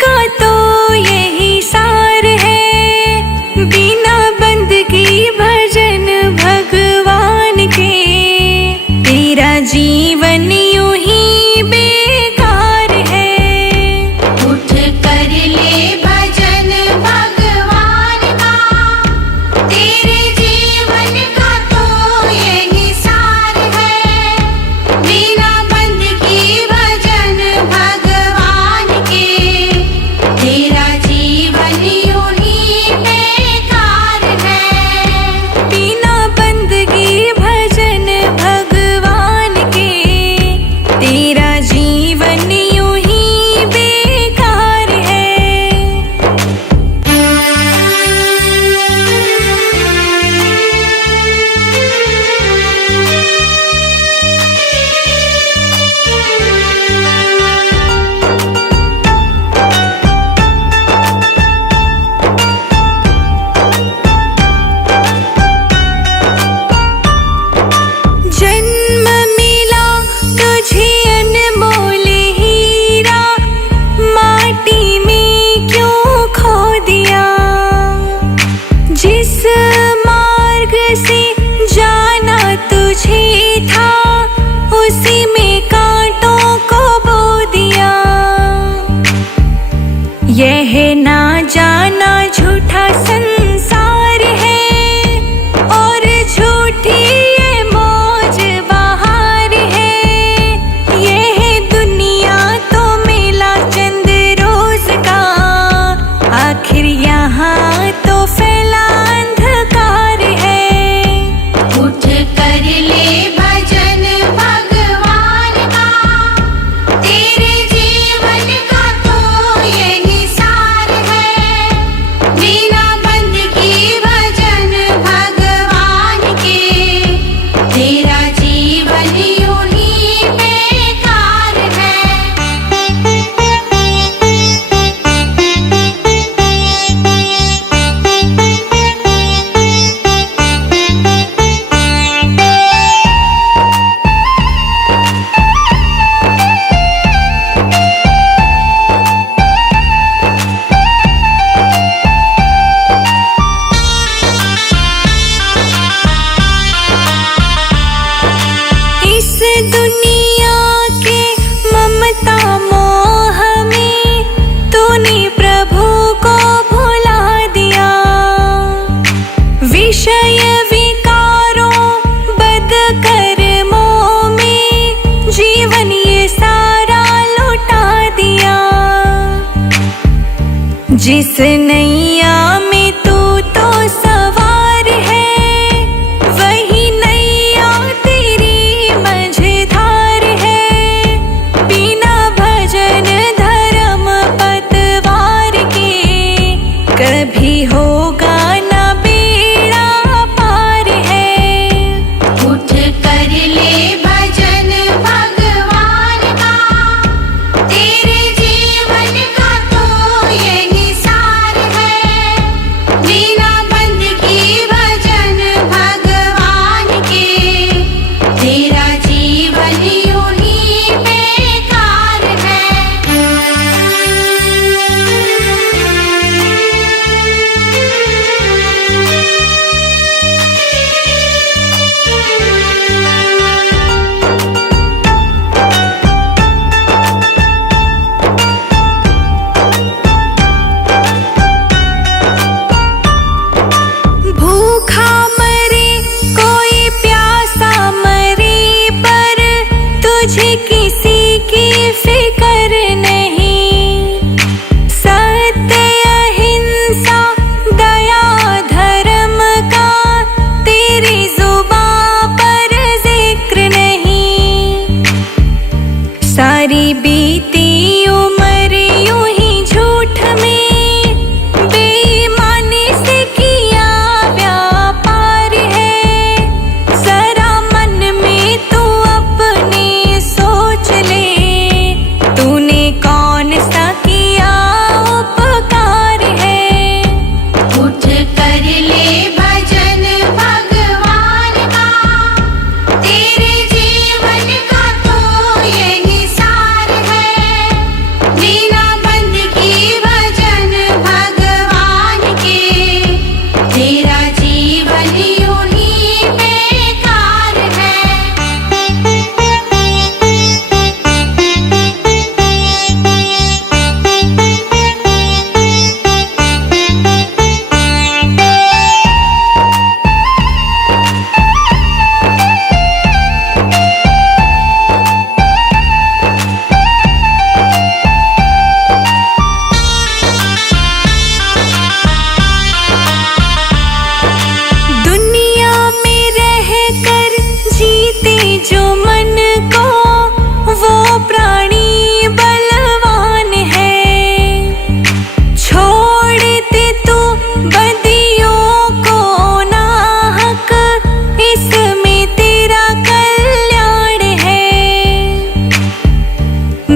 का तो यही सार है, बिना बंदगी भजन भगवान के तेरा जीवन यूं ही बेकार है। उठ कर ले भजन भगवान का, तेरे जीवन का तो यही सार है, बिना बंदगी भजन भगवान के तेरा जीवन यूं ही बेकार है। बिना बंदगी भजन भगवान के तेरा जीवन यूं ही बेकार है। जन्म मिला तुझे अनमोल हीरा, माटी में क्यों खो दिया। जिस मार्ग से जाना तुझे था, उसी में कांटों को बो दिया। यह ना जाना झूठा संसार है, और झूठी ये मौज बहार है। यह दुनिया तो मेला चंद रोज का, आखिर यहाँ तो फैला अंधकार है। उठ कर ले भजन भगवान का, तेरे जीवन का तो यही सार है, बिना बंदगी भजन भगवान के तेरा जीवन यूं ही बेकार है। इस दुनिया के ममता मोह में तूने प्रभु को भुला दिया। विषय विकारों बद कर्मों में जीवन ये सारा लुटा दिया। जिस नैया में तू तो सवार है, वही नैया तेरी मझधार है। बिना भजन धर्म पतवार के कभी होगा ना बेड़ा पार है। उठ कर ले भजन भगवान का, तेरे जीवन का तो यही सार है, बिना बंदगी भजन भगवान के तेरा जीवन यूं ही बेकार है। भूखा मरे कोई प्यासा मरे, पर तुझे किसी की फिक्र नहीं। सत्य अहिंसा दया धर्म का तेरी जुबां पर जिक्र नहीं। सारी बीती उम्र यूं ही झूठ में बेईमानी से किया व्यापार है। जरा मन में तू अपने सोच ले, तूने कौन सा किया उपकार है। उठ कर ले भजन भगवान का, तेरे जीवन का तो यही सार है,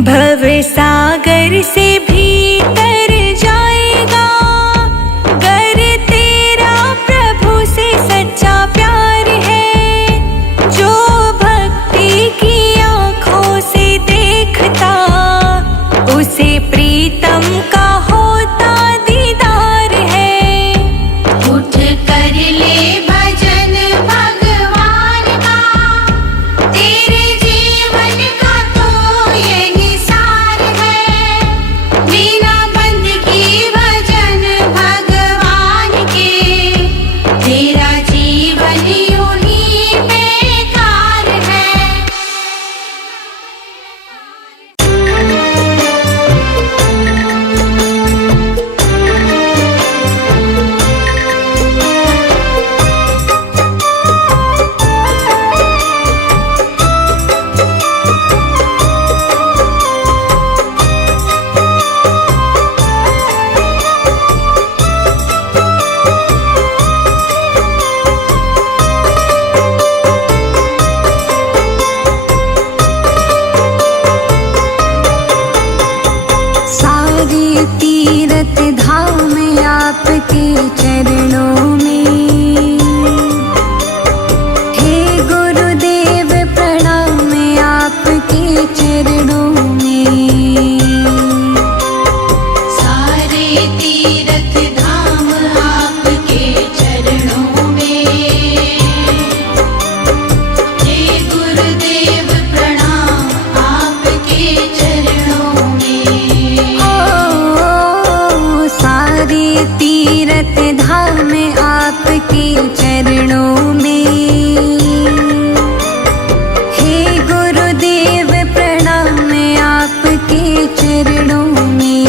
भव सागर से भी तर जाएगा, गर तेरा प्रभु से सच्चा प्यार है। जो भक्ति की आँखों से देखता, उसे प्रीतम का होता दीदार है। उठ कर ले भजन भगवान का, तेरे जीवन का तो यही सार है। बिना बंदगी भजन भगवान के, तेरा जीवन यूं ही बेकार है। सारे तीरथ धाम आपके चरणों में, हे गुरुदेव प्रणाम आपके चरणों में। सारे तीरथ धाम आपके चरणों में, हे गुरुदेव प्रणाम आपके चरणों में। सारे तीरथ धाम आपके चरणों में, हे गुरुदेव प्रणाम आपके चरणों में।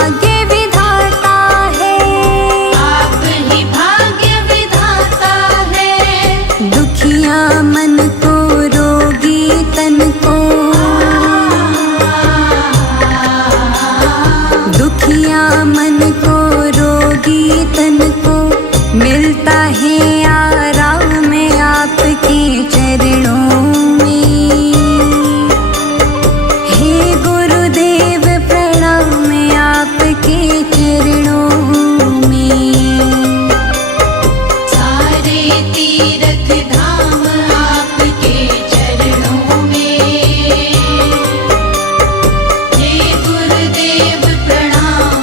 भाग्य विधाता है, आप ही भाग्य विधाता है। दुखिया मन को रोगी तन को, दुखिया मन को रोगी तन को मिलता है आराम आपके चरणों में। हे गुरुदेव प्रणाम आपके चरणों में। सारे तीर्थ धाम आपके चरणों में। हे गुरुदेव प्रणाम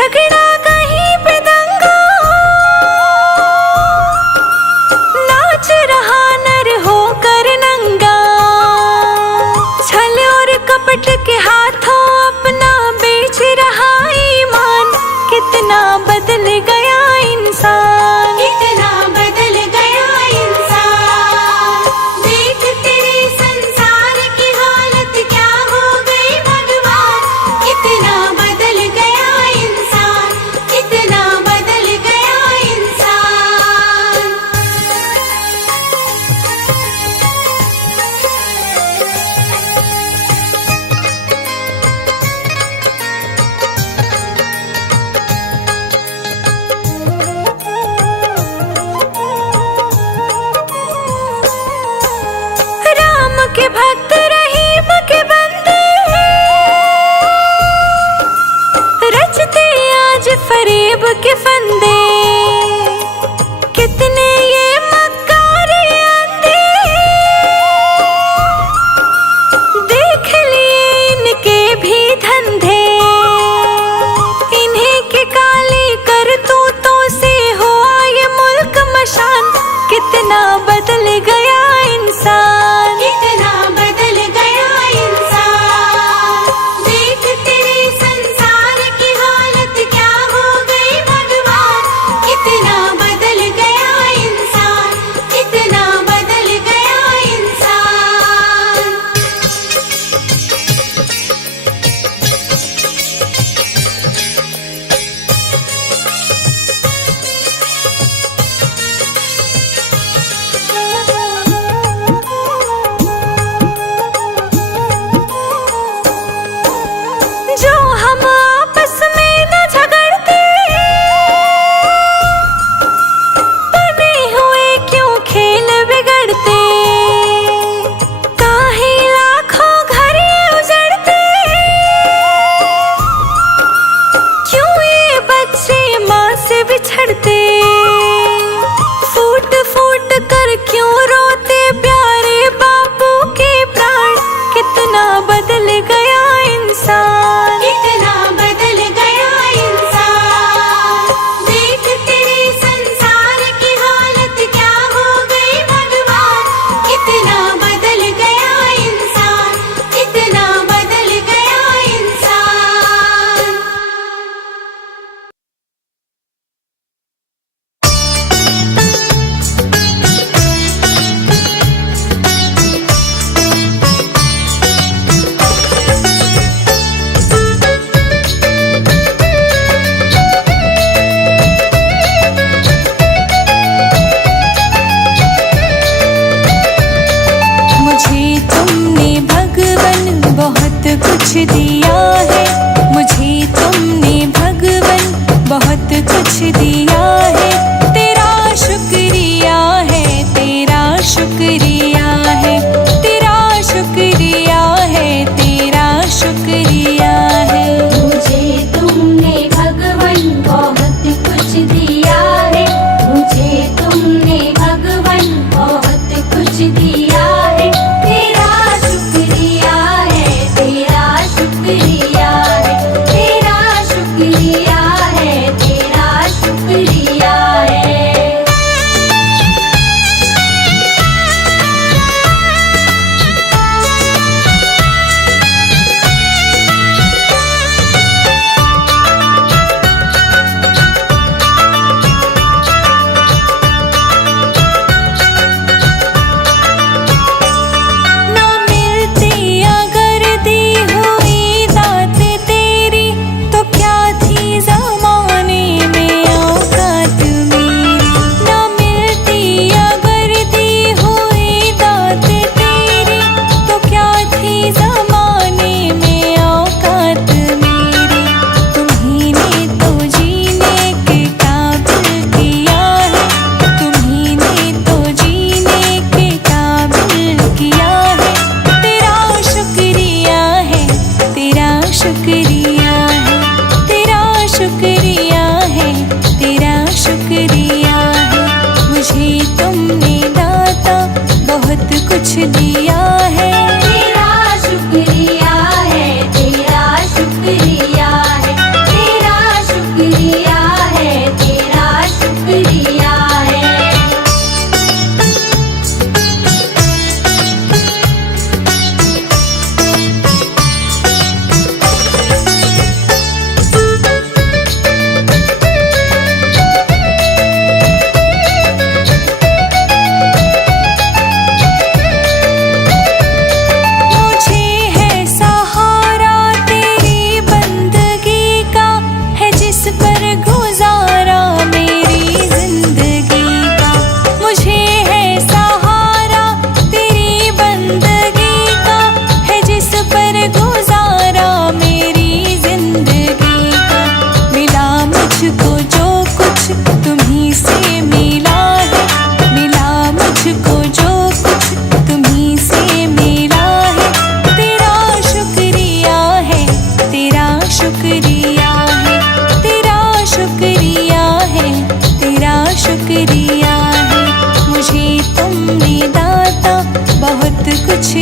झगड़ा कहीं पे दंगा, नाच रहा नर होकर नंगा, छल और कपट के हाथों अपना बेच रहा ईमान। कितना बदल गया इंसान, कितना बदल गया इंसान। देख तेरे संसार की हालत क्या हो गई भगवान। कितना बदल गया इंसान, कितना बदल गया इंसान। राम के भक्त रहीम के बंदे रचते आज फरेब के फंदे। कितने ये मक्कार अंधे, देख लिए इनके भी धंधे। इन्हीं के काली करतूतों से हुआ ये मुल्क मशान। कितना बदल गया इंसान, कितना बदल गया इंसान। देख तेरे संसार की हालत क्या हो गई भगवान। कितना बदल गया इंसान, कितना बदल गया इंसान। जो हम आपस में न झगड़ते, बने हुए क्यों खेल बिगड़ते। काहे लाखों घर उजड़ते, क्यों ये बच्चे माँ से बिछड़ते। फूट फूट कर क्यों रोते प्यारे बापू के प्राण। कितना बदल गया इंसान, कितना बदल गया इंसान। देख तेरे संसार की हालत क्या हो गई भगवान। कितना बदल गया इंसान, कितना बदल गया इंसान। मुझे तुमने भगवन बहुत कुछ दिया है। मुझे तुमने भगवन बहुत कुछ दिया है। तेरा शुक्रिया है, तेरा शुक्रिया है, तेरा शुक्रिया है, तेरा शुक्रिया है। मुझे तुमने भगवन बहुत कुछ दिया है। मुझे तुमने भगवन बहुत कुछ दिया है। तेरा शुक्रिया है, तेरा शुक्रिया है, तेरा शुक्रिया है, तेरा शुक्रिया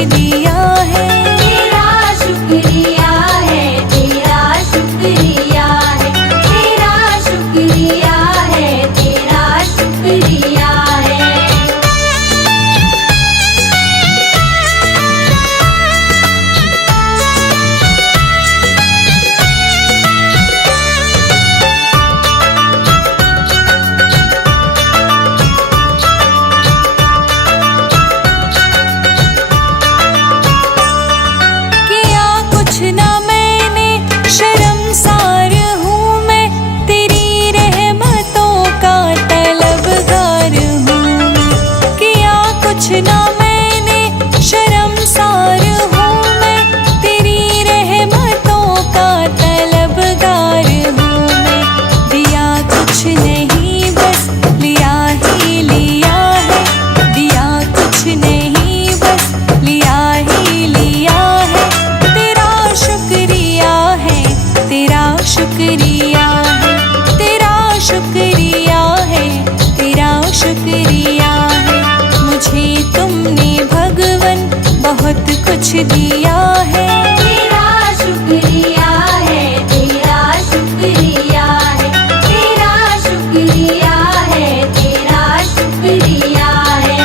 दिया है। तेरा शुक्रिया है, तेरा शुक्रिया है, तेरा शुक्रिया है, तेरा शुक्रिया है। किया कुछ ना मैंने, शर्मसार हूँ मैं, तेरी रहमतों का तलबगार हूँ मैं। किया कुछ ना मैंने, शर्मसार हूँ मैं, तेरी रहमतों का तलबगार हूँ मैं। दिया कुछ नहीं बस लिया ही लिया है, दिया कुछ नहीं बस लिया ही लिया है। तेरा शुक्रिया है, तेरा शुक्रिया है, तेरा शुक्रिया है, तेरा शुक्रिया है। मुझे तुमने भगवन बहुत कुछ दिया है। तेरा शुक्रिया है, तेरा शुक्रिया है, तेरा शुक्रिया है, तेरा शुक्रिया है।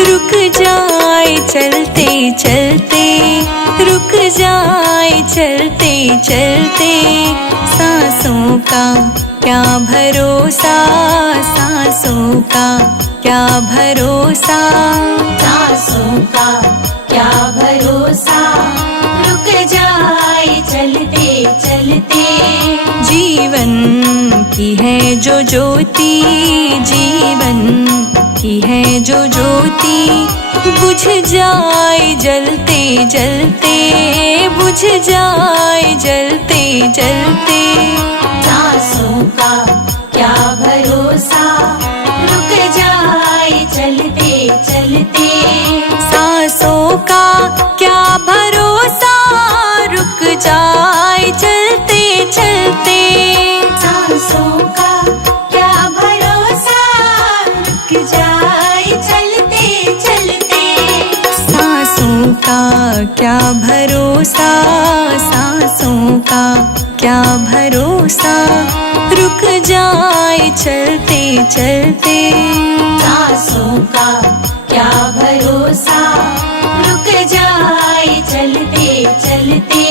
रुक जाए चलते चलते, रुक जाए चलते चलते। सांसों का क्या भरोसा, सांसों का क्या भरोसा, सांसों का क्या भरोसा, रुक जाए चलते चलते। जीवन की है जो ज्योति, जीवन की है जो ज्योति, बुझ जाए जलते जलते, बुझ जाए जलते जलते। सांसों का क्या भरोसा, रुक जाए चलते चलते। सांसों का क्या भरोसा, रुक जाए चलते चलते। सांसों का क्या भरोसा, रुक जाए चलते चलते। सांसों का क्या भरोसा, सांसों का क्या भरोसा, रुक जाए चलते चलते। सांसों का क्या भरोसा, रुक जाए चलते चलते।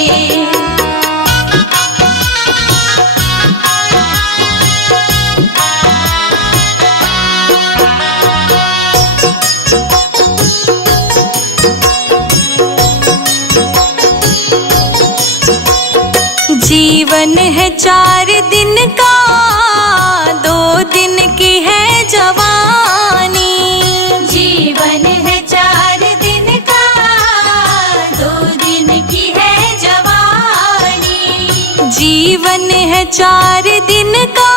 जीवन है 4 दिन का, 2 दिन की है जवानी। जीवन है 4 दिन का, 2 दिन की है जवानी। जीवन है 4 दिन का,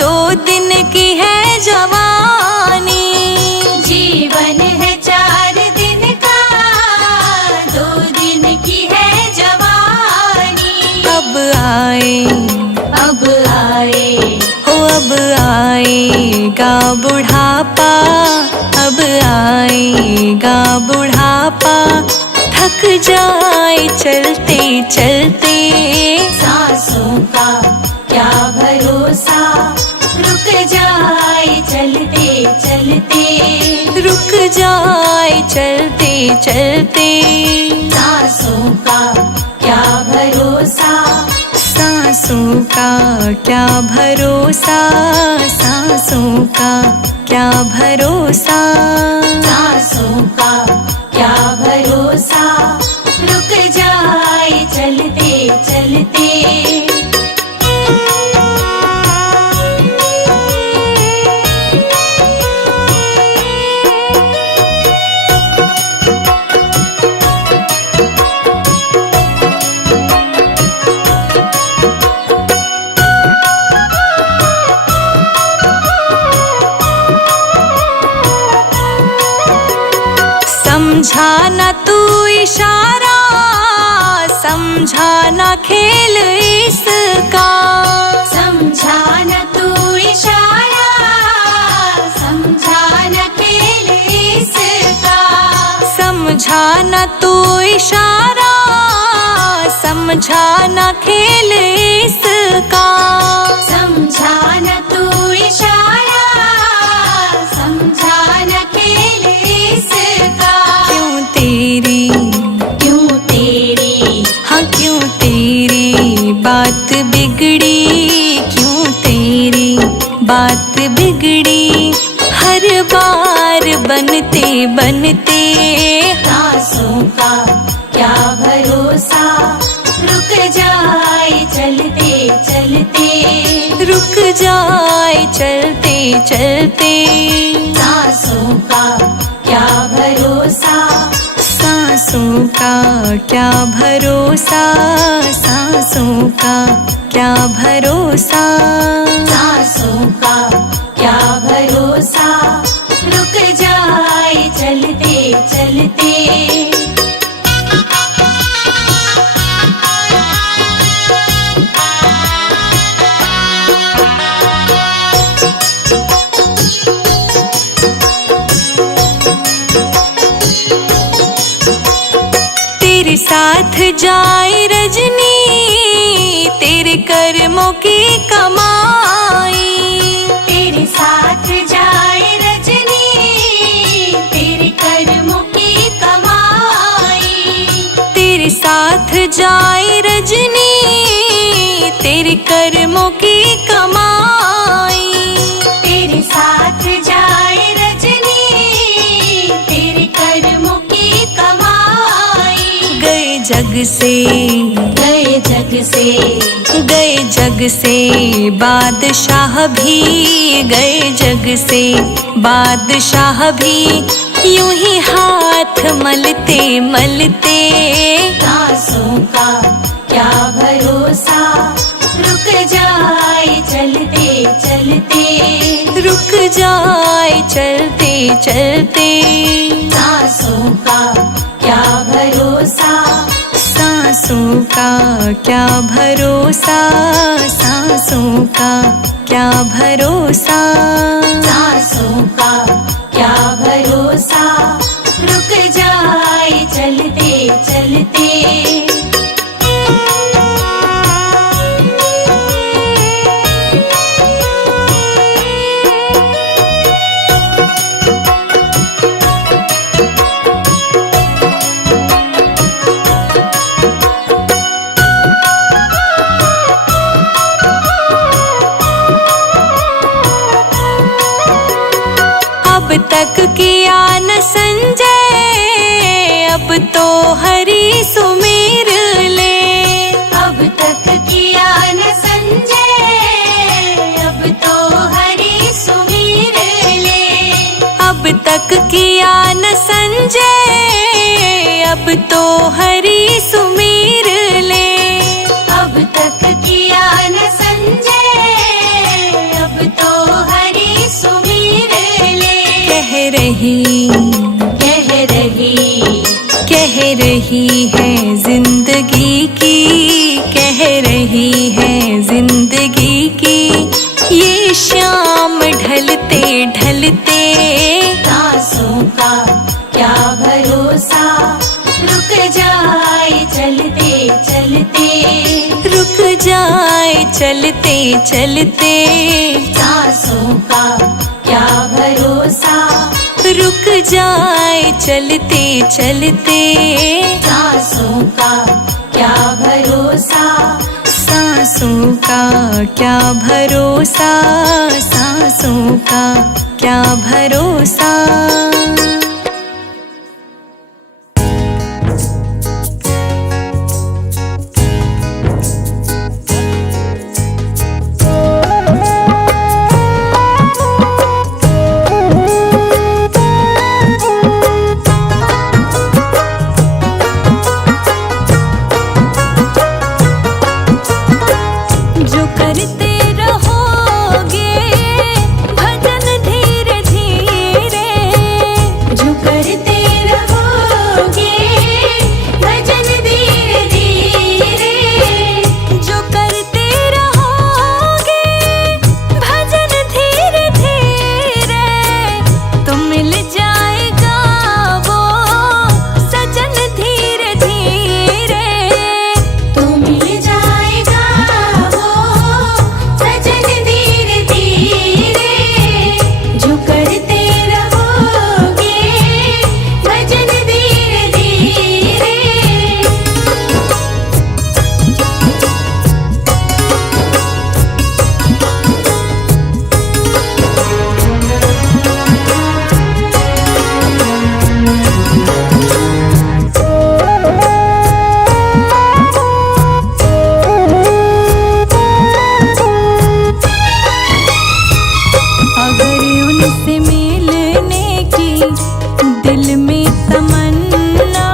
2 दिन की है जवानी। जीवन है 4 दिन का, 2 दिन की है जवानी। अब आए, अब आए, हो अब आएगा बुढ़ापा, अब आएगा बुढ़ापा, थक जाए चलते चलते। सांसों का क्या भरोसा, रुक जाए चलते चलते। रुक जाए चलते चलते। सांसों का क्या भरोसा, सांसों का क्या भरोसा, सांसों का क्या भरोसा। सांसों का क्या भरोसा, रुक जाए चलते चलते। समझा न तू इशारा, समझा न खेल इसका। समझा न तू इशारा, समझा न खेल इसका। समझा न तू इशारा, समझा न खेल इसका। समझा न तू इशारा, समझा न खेल इसका। क्यों तेरी, क्यों तेरी, हाँ क्यों तेरी बात बिगड़ी, क्यों तेरी बात बिगड़ी। हर बार बनते बनते। सांसों का क्या भरोसा, रुक जाए चलते चलते। रुक जाए चलते चलते। सांसों का क्या भरोसा, सांसों का क्या भरोसा, सांसों का क्या भरोसा। सांसों का क्या भरोसा, रुक जाए चलते चलते। तेरे साथ जाए रजनी, तेरे कर्मों की कमाई। तेरे साथ जाए रजनी, साथ जाए रजनी तेरे कर्मों की कमाई। तेरे साथ जाए रजनी तेरे कर्मों की कमाई। गए जग से गए जग से गए जग से बादशाह भी, गए जग से बादशाह भी, यूं ही हाथ मलते मलते। सांसों का क्या भरोसा, रुक जाए चलते चलते। रुक जाए चलते चलते। सांसों का क्या भरोसा, सांसों का क्या भरोसा, सांसों का क्या भरोसा। सांसों का क्या भरोसा, रुक जाए चलते चलते। अब तक किया न संजय, अब तो हरि सुमिर ले। अब तक किया न संजय, अब तो हरि सुमिर ले। अब तक किया न संजय, अब तो हरि सुमिर ले। अब तक किया न संजय, अब तो हरि सुमिर ले। कह रही है जिंदगी की, कह रही है जिंदगी की, ये शाम ढलते ढलते। सांसों का क्या भरोसा, रुक जाए चलते चलते। रुक जाए चलते चलते। सांसों का क्या भरोसा, रुक जाए चलते चलते। सांसों का क्या भरोसा, सांसों का क्या भरोसा, सांसों का क्या भरोसा। जो करते रहोगे भजन धीरे धीरे, जो करते रहोगे भजन धीरे धीरे। जो करते रहोगे भजन धीरे धीरे, तो मिल जाएगा वो सजन धीरे धीरे। तो मिल जाएगा वो सजन धीरे धीरे। जो करते रहोगे भजन धीरे धीरे। अगर उनसे मिलने की दिल में तमन्ना,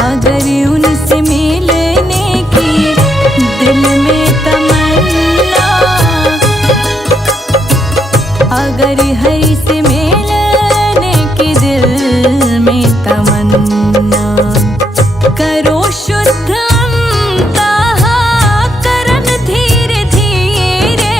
अगर उनसे मिलने की दिल में तमन्ना, अगर हरि से मिलने की दिल में तमन्ना, करो शुद्ध अंतःकरण धीरे धीरे।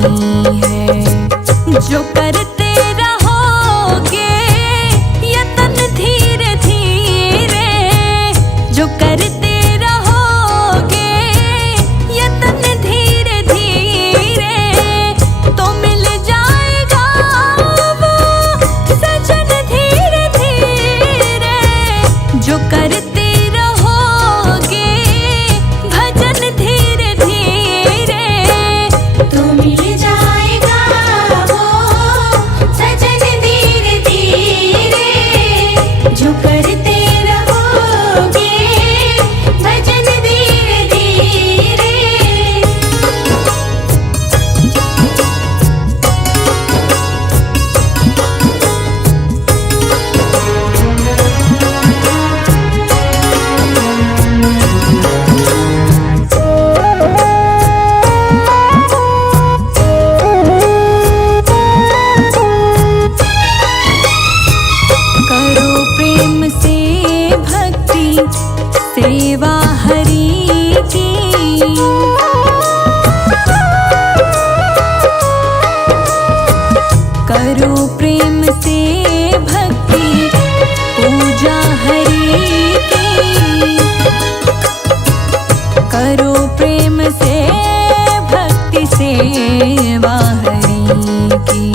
है। जो करते रहोगे यतन धीरे धीरे, जो करते रहोगे यतन धीरे धीरे, तो मिल जाएगा वो सजन धीरे धीरे। जो करते रहोगे भजन धीरे धीरे, तो मिल जाएगा वो सजन धीरे धीरे। जो करते रहोगे भजन धीरे धीरे। करो प्रेम से भक्ति सेवा हरि की। करो प्रेम से भक्ति पूजा हरि की। करो प्रेम से भक्ति सेवा हरि की,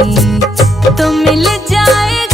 तो मिल जाए